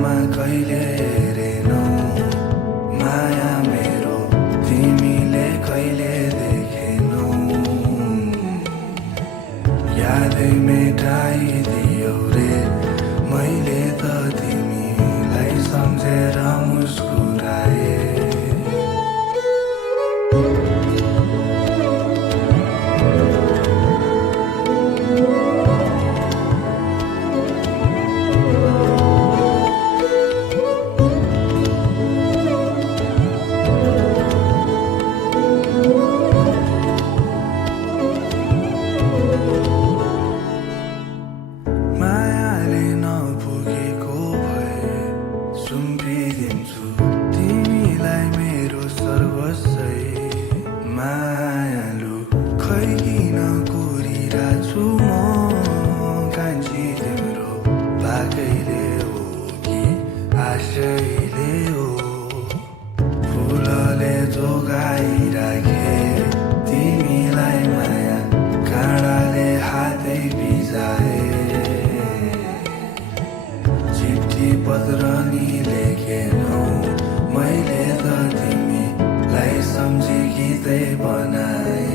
सपनामा कहिले हेरेनौ माया मेरो तिमीले कहिले देखेनौ यादै मेटाइदियौ रे मैले त तिमीलाई सम्झेर मुस्कुराए मायाले नपुगेको भए सुम्पिदिन्छु तिमीलाई मेरो सर्वस्वै मायालु खै किन कुरिरहेछु म कान्छी तिम्रो बाकैले हो कि आशैले हो फुलले जोगाइराखे तिमीलाई माया काँडाले हातै भिजाए चिठी पत्र नि लेखेनौ मैले त तिमीलाई सम्झी गीतै बनाए